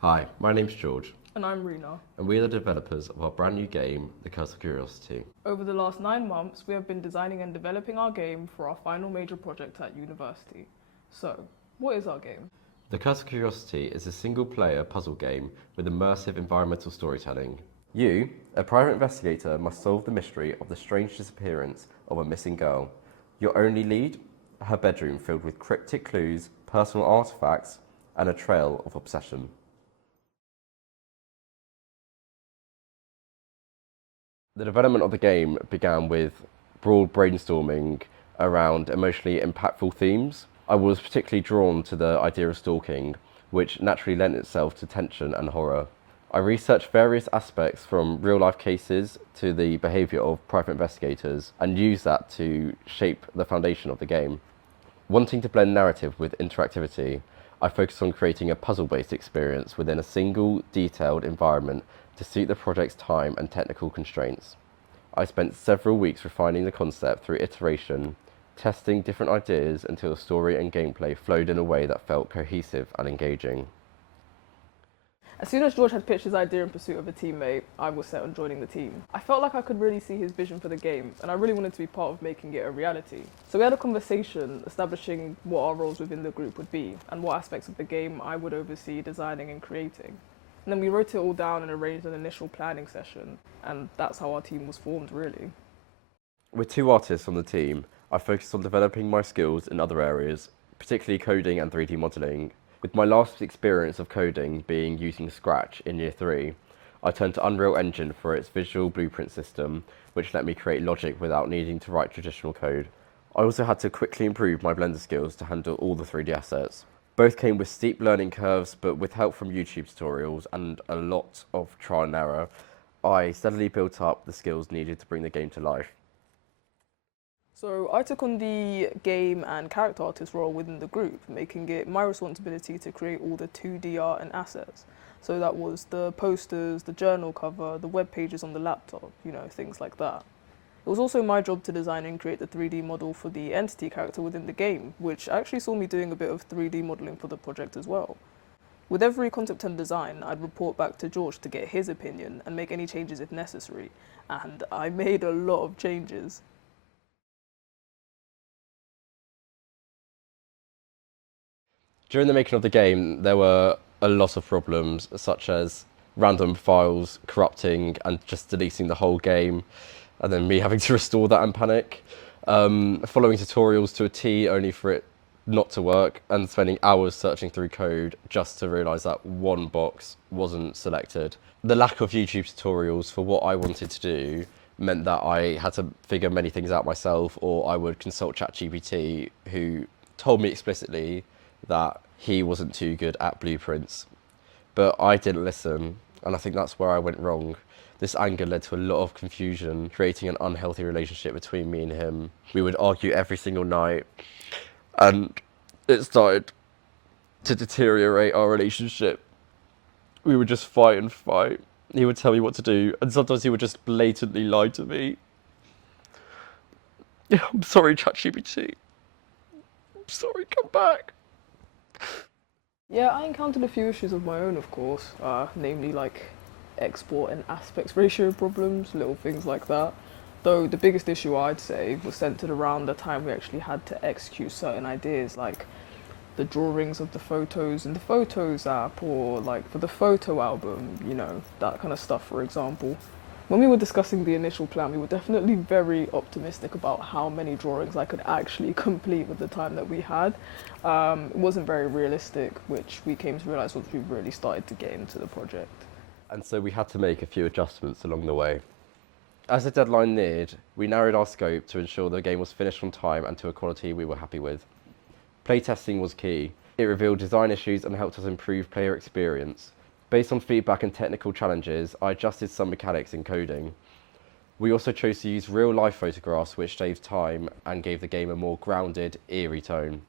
Hi, my name's George, And I'm Reena. and we are the developers of our brand new game, The Curse of Curiosity. Over the last 9 months, we have been designing and developing our game for our final major project at university. So, what is our game? The Curse of Curiosity is a single-player puzzle game with immersive environmental storytelling. You, a private investigator, must solve the mystery of the strange disappearance of a missing girl. Your only lead? Her bedroom filled with cryptic clues, personal artifacts, and a trail of obsession. The development of the game began with broad brainstorming around emotionally impactful themes. I was particularly drawn to the idea of stalking, which naturally lent itself to tension and horror. I researched various aspects from real life cases to the behaviour of private investigators and used that to shape the foundation of the game. Wanting to blend narrative with interactivity, I focused on creating a puzzle-based experience within a single, detailed environment to suit the project's time and technical constraints. I spent several weeks refining the concept through iteration, testing different ideas until the story and gameplay flowed in a way that felt cohesive and engaging. As soon as George had pitched his idea in pursuit of a teammate, I was set on joining the team. I felt like I could really see his vision for the game, and I really wanted to be part of making it a reality. So we had a conversation establishing what our roles within the group would be, and what aspects of the game I would oversee designing and creating. And then we wrote it all down and arranged an initial planning session, and that's how our team was formed, really. With two artists on the team, I focused on developing my skills in other areas, particularly coding and 3D modelling. With my last experience of coding being using Scratch in Year 3, I turned to Unreal Engine for its visual blueprint system, which let me create logic without needing to write traditional code. I also had to quickly improve my Blender skills to handle all the 3D assets. Both came with steep learning curves, but with help from YouTube tutorials and a lot of trial and error, I steadily built up the skills needed to bring the game to life. So I took on the game and character artist role within the group, making it my responsibility to create all the 2D art and assets. So that was the posters, the journal cover, the web pages on the laptop, things like that. It was also my job to design and create the 3D model for the entity character within the game, which actually saw me doing a bit of 3D modelling for the project as well. With every concept and design, I'd report back to George to get his opinion and make any changes if necessary, and I made a lot of changes. During the making of the game, there were a lot of problems, such as random files corrupting and just deleting the whole game, and then me having to restore that and panic. Following tutorials to a T only for it not to work, and spending hours searching through code just to realise that one box wasn't selected. The lack of YouTube tutorials for what I wanted to do meant that I had to figure many things out myself, or I would consult ChatGPT, who told me explicitly that he wasn't too good at blueprints. But I didn't listen, and I think that's where I went wrong. This anger led to a lot of confusion, creating an unhealthy relationship between me and him. We would argue every single night, and it started to deteriorate our relationship. We would just fight and fight. He would tell me what to do, and sometimes he would just blatantly lie to me. I'm sorry, ChatGPT. I'm sorry, come back. Yeah, I encountered a few issues of my own, of course, namely like export and aspects ratio problems, little things like that. Though the biggest issue I'd say was centered around the time we actually had to execute certain ideas, like the drawings of the photos in the Photos app, or like for the photo album, that kind of stuff, for example. When we were discussing the initial plan, we were definitely very optimistic about how many drawings I could actually complete with the time that we had. It wasn't very realistic, which we came to realize once we really started to get into the project. And so we had to make a few adjustments along the way. As the deadline neared, we narrowed our scope to ensure the game was finished on time and to a quality we were happy with. Playtesting was key. It revealed design issues and helped us improve player experience. Based on feedback and technical challenges, I adjusted some mechanics in coding. We also chose to use real-life photographs, which saved time and gave the game a more grounded, eerie tone.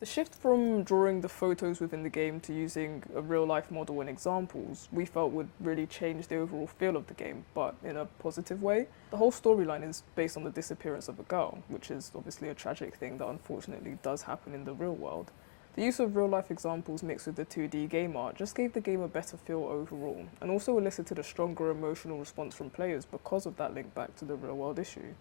The shift from drawing the photos within the game to using a real life model and examples, we felt would really change the overall feel of the game, but in a positive way. The whole storyline is based on the disappearance of a girl, which is obviously a tragic thing that unfortunately does happen in the real world. The use of real life examples mixed with the 2D game art just gave the game a better feel overall, and also elicited a stronger emotional response from players because of that link back to the real world issue.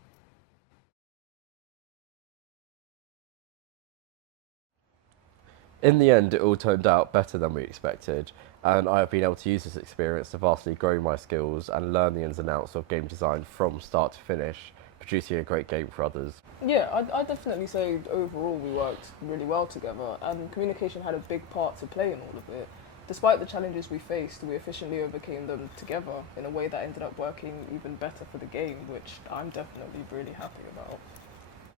In the end, it all turned out better than we expected, and I have been able to use this experience to vastly grow my skills and learn the ins and outs of game design from start to finish, producing a great game for others. Yeah, I'd definitely say overall we worked really well together, and communication had a big part to play in all of it. Despite the challenges we faced, we efficiently overcame them together in a way that ended up working even better for the game, which I'm definitely really happy about.